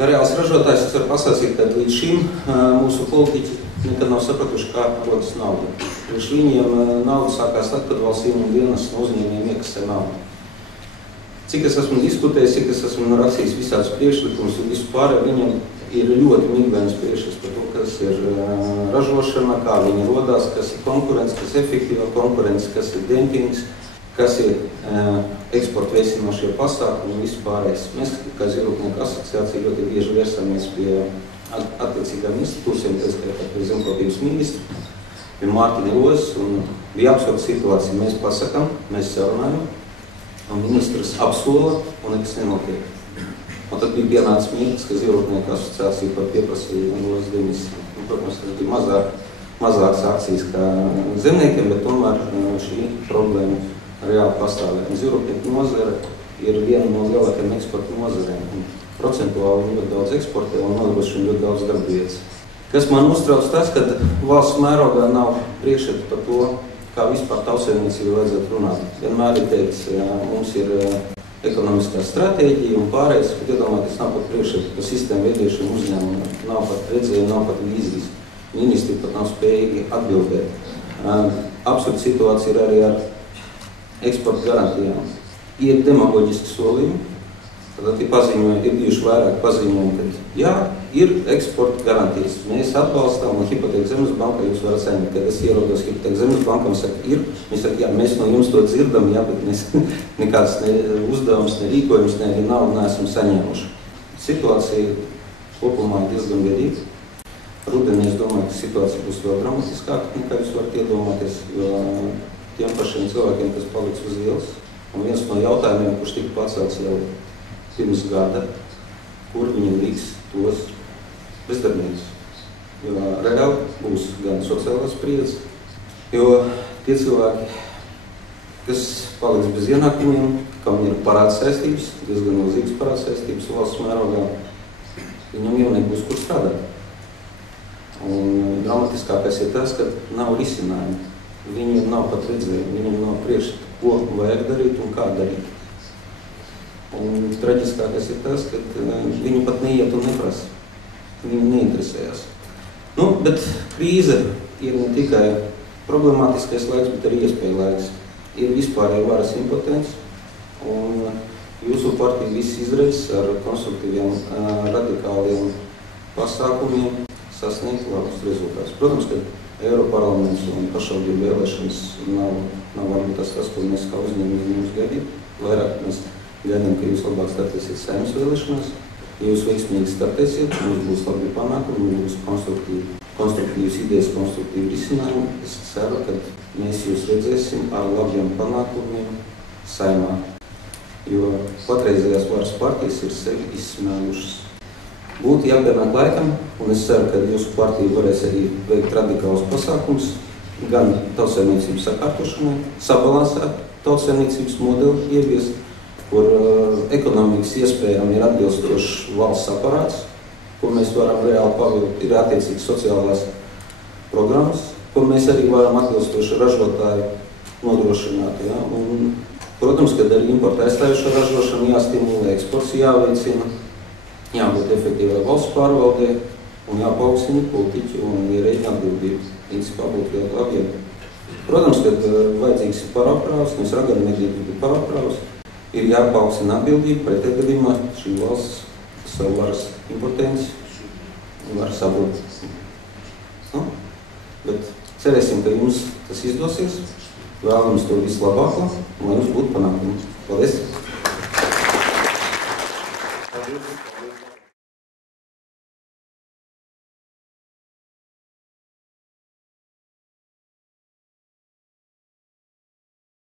Kā reāls ražotājs es varu pasāstīt, ka līdz šim mūsu politiķi nekad nav sapratuši, kā rodas nauda. Līdz viņiem nauda sākās tad, kad valsts ieņem dienas no uzņēmējiem iekasē naudu. Cik es esmu diskutējis, cik es esmu rakstījis visādus priekšlikumus un visu pārējo, viņiem ir ļoti migvēns priekšlikums par to, kas ir ražošana, kā viņi rodās, kas ir konkurence, kas ir efektīvā konkurence, kas ir dempings, kas ir eksporta veicinošie pasākumi un visu pārējais. Mēs, kā Zirūpnieku asociācija, ļoti bieži vērsāmies pie attiecīgām institūcijām, pie zemkopības ministra, pie Mārtiņa Rozes, un bija absurda situācija. Mēs pasakām, mēs sarunājam, un ministrs apsola, un nekas nenotiek. Un tad bija pienācis mirklis, ka Zirūpnieku asociācija par pieprasīja Rozes demisiju. Protams, tas bija mazākas akcijas kā zemniekiem, bet tomēr šī problēma reāli pastāvē. Zirūpnieku nozare ir viena no lielākajām eksporta nozarēm. Procentuāli ļoti daudz eksportē un nodrošina ļoti daudz darbvietas. Kas man uztrauc tas, ka valsts mērogā nav priekšstatu par to, kā vispār tautsēmniecībai vajadzētu runāt. Vienmēr ir teikts, mums ir ekonomiskā stratēģija un pārējais, bet iedomāties nav pat priekšstatu par sistēmu veidošanu uzņēmumu, nav pat redzējumu, nav pat vīzijas. Ministri pat nav spējīgi atbildēt. Absurda situācija ir arī ar eksporta garantijām. Ir demagoģiski solījumi, tad ir bijuši vairāk paziņojumi, ka jā, ir eksporta garantijas. Mēs atbalstām un Hipoteka Zemes bankā jūs varat saņemt. Kad es ierodos Hipoteka Zemes bankā un saka, ir, viņi saka, jā, mēs no jums to dzirdam, jā, bet mēs nekāds uzdevums, ne rīkojums, ne naudu neesam saņēmuši. Situācija kopumā ir diezgan vedīga. Rudenī es domāju, ka situācija būs vēl dramatiskāka, nekā jūs varat iedomāties, jo tiem pašiem cilvēkiem, kas paliks uz ielas. Un viens no jautājumiem, kurš tika pacelts jau pirms gada, kur viņi liks tos bezdarbniekus. Jo reāli būs gan sociālā spriedze, jo tie cilvēki, kas paliks bez ienākumiem, kam ir parāda saistības, diezgan milzīgas parāda saistības valsts mērogā, viņam jau nebūs kur strādāt. Un dramatiskākais ir tas, ka nav risinājumi. Viņiem nav pat redzējumi, viņiem nav priekšstatu, ko vajag darīt un kā darīt. Un traģiskākais ir tas, ka viņi pat neiet un neprasa. Viņi neinteresējās. Bet krīze ir ne tikai problemātiskais laiks, bet arī iespēja laiks. Ir vispārēji varas impotence, un jūsu partija viss izredz ar konstruktīviem, radikāliem pasākumiem sasniegt labus rezultātus. Protams, ka Eiroparlaments un pašvaldību vēlēšanas nav varbūt tas, ko mēs kā uzņēmumi jums gaidīt. Vairāk mēs gaidām, ka jūs labāk startēsiet Saeimas vēlēšanās. Ja jūs veiksmīgi startēsiet, mums būs labi panākumi, mums būs konstruktīvas idejas, konstruktīvi risinājumi. Es ceru, ka mēs jūs redzēsim ar labiem panākumiem Saeimā. Jo patreizējās varas partijas ir sevi izsmēlušas. Būtu jāpienāk laikam, un es ceru, ka jūsu partija varēs arī veikt radikālus pasākums, gan tautsēmniecības sakārtošanai, sabalansēt tautsēmniecības modeli ieviest, kur ekonomikas iespējām ir atbilstošs valsts aparāts, ko mēs varam reāli pavilkt, ir attiecīgi sociālās programmas, ko mēs arī varam atbilstoši ražotāju nodrošināt. Ja? Un, protams, kad arī importa aizstājušā ražošana jāstimulē, eksports jāveicina, jābūt efektīvai valsts pārvaldē un jāpaukstina politiķi un ierēģi atbildību. Principā būtu ļoti labiem. Protams, kad vajadzīgs ir pāraprāvs, mēs ragam medību pāraprāvs, ir jāpaukstina atbildība, pretējā gadījumā šī valsts savu varas impotenci var sabūt. Bet cerēsim, ka jums tas izdosies, vēlamies to vislabāko, un lai jums būtu panākumi. Paldies!